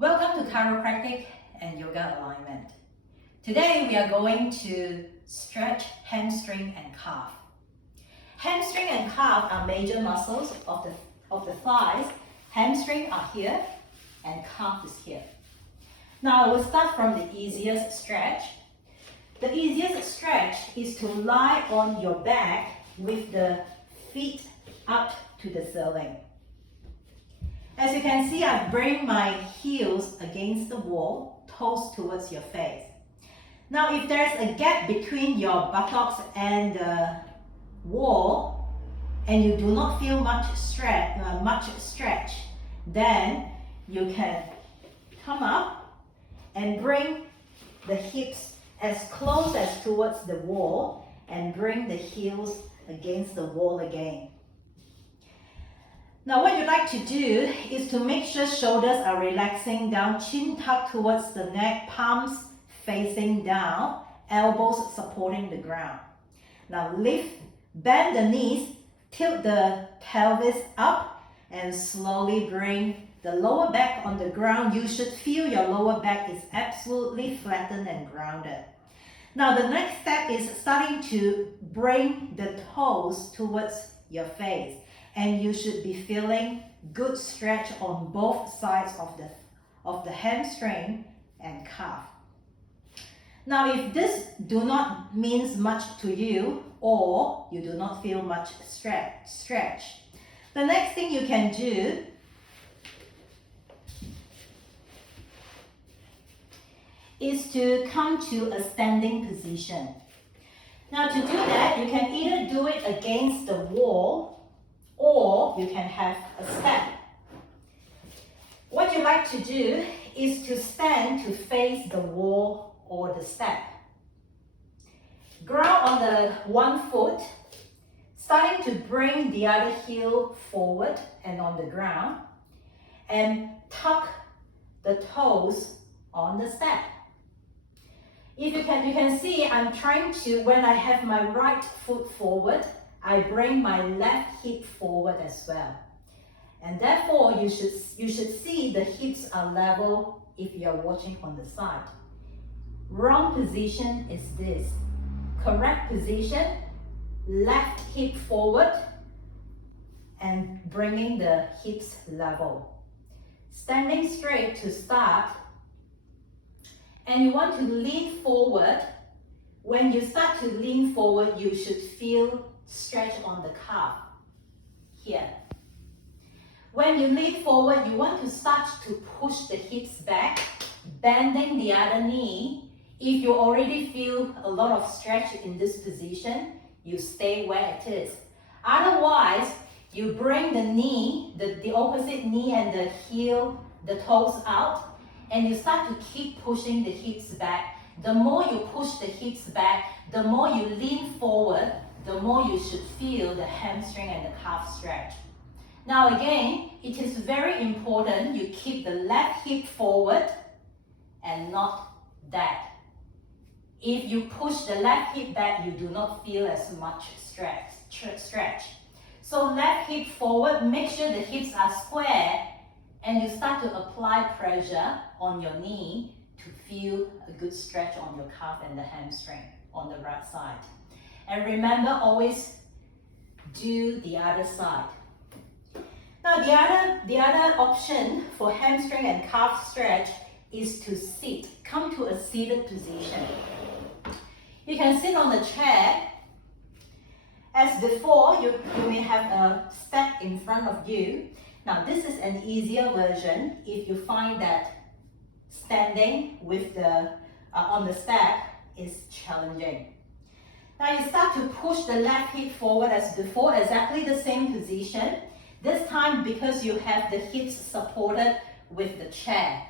Welcome to Chiropractic and Yoga Alignment. Today we are going to stretch hamstring and calf. Hamstring and calf are major muscles of the thighs. Hamstring are here and calf is here. Now I will start from the easiest stretch. The easiest stretch is to lie on your back with the feet up to the ceiling. As you can see, I bring my heels against the wall, toes towards your face. Now, if there's a gap between your buttocks and the wall, and you do not feel much stretch, then you can come up and bring the hips as close as towards the wall and bring the heels against the wall again. Now what you like to do is to make sure shoulders are relaxing down, chin tucked towards the neck, palms facing down, elbows supporting the ground. Now bend the knees, tilt the pelvis up and slowly bring the lower back on the ground. You should feel your lower back is absolutely flattened and grounded. Now the next step is starting to bring the toes towards your face. And you should be feeling good stretch on both sides of the hamstring and calf. Now, if this do not means much to you or you do not feel much stretch, the next thing you can do is to come to a standing position. Now, to do that, you can either do it against the wall or you can have a step. What you like to do is to stand to face the wall or the step. Ground on the one foot, starting to bring the other heel forward and on the ground, and tuck the toes on the step. If you can see, I'm trying to, when I have my right foot forward, I bring my left hip forward as well. And therefore, you should see the hips are level if you're watching on the side. Wrong position is this. Correct position, left hip forward and bringing the hips level. Standing straight to start. And you want to lean forward. When you start to lean forward, you should feel stretch on the calf here. When you lean forward, you want to start to push the hips back, bending the other knee. If you already feel a lot of stretch in this position, you stay where it is. Otherwise, you bring the knee, the opposite knee and the heel, the toes out, and you start to keep pushing the hips back. The more you push the hips back, the more you lean forward, the more you should feel the hamstring and the calf stretch. Now again, it is very important you keep the left hip forward and not that. If you push the left hip back, you do not feel as much stretch. So left hip forward, make sure the hips are square and you start to apply pressure on your knee to feel a good stretch on your calf and the hamstring on the right side. And remember, always do the other side. Now the other option for hamstring and calf stretch is to sit. Come to a seated position. You can sit on the chair. As before, you may have a step in front of you. Now this is an easier version if you find that standing with on the step is challenging. Now you start to push the left hip forward as before, exactly the same position. This time because you have the hips supported with the chair.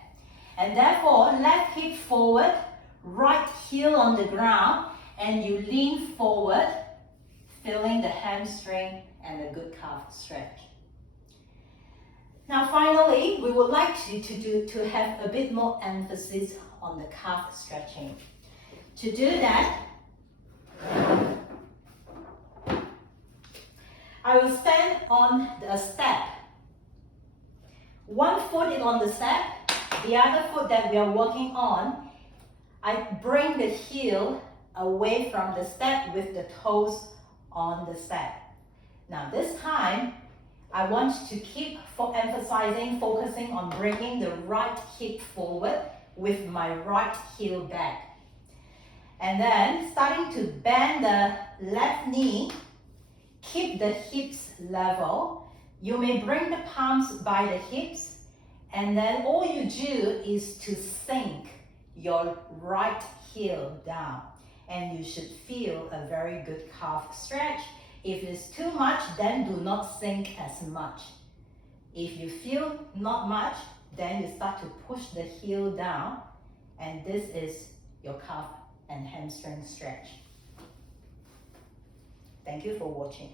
And therefore, left hip forward, right heel on the ground, and you lean forward, feeling the hamstring and a good calf stretch. Now finally, we would like to have a bit more emphasis on the calf stretching. To do that, I will stand on a step. One foot is on the step the other foot that we are working on, I bring the heel away from the step with the toes on the step. Now this time, I want to keep emphasizing, focusing on bringing the right hip forward with my right heel back. And then starting to bend the left knee, keep the hips level. You may bring the palms by the hips, and then all you do is to sink your right heel down. And you should feel a very good calf stretch. If it's too much, then do not sink as much. If you feel not much, then you start to push the heel down, and this is your calf and hamstring stretch. Thank you for watching.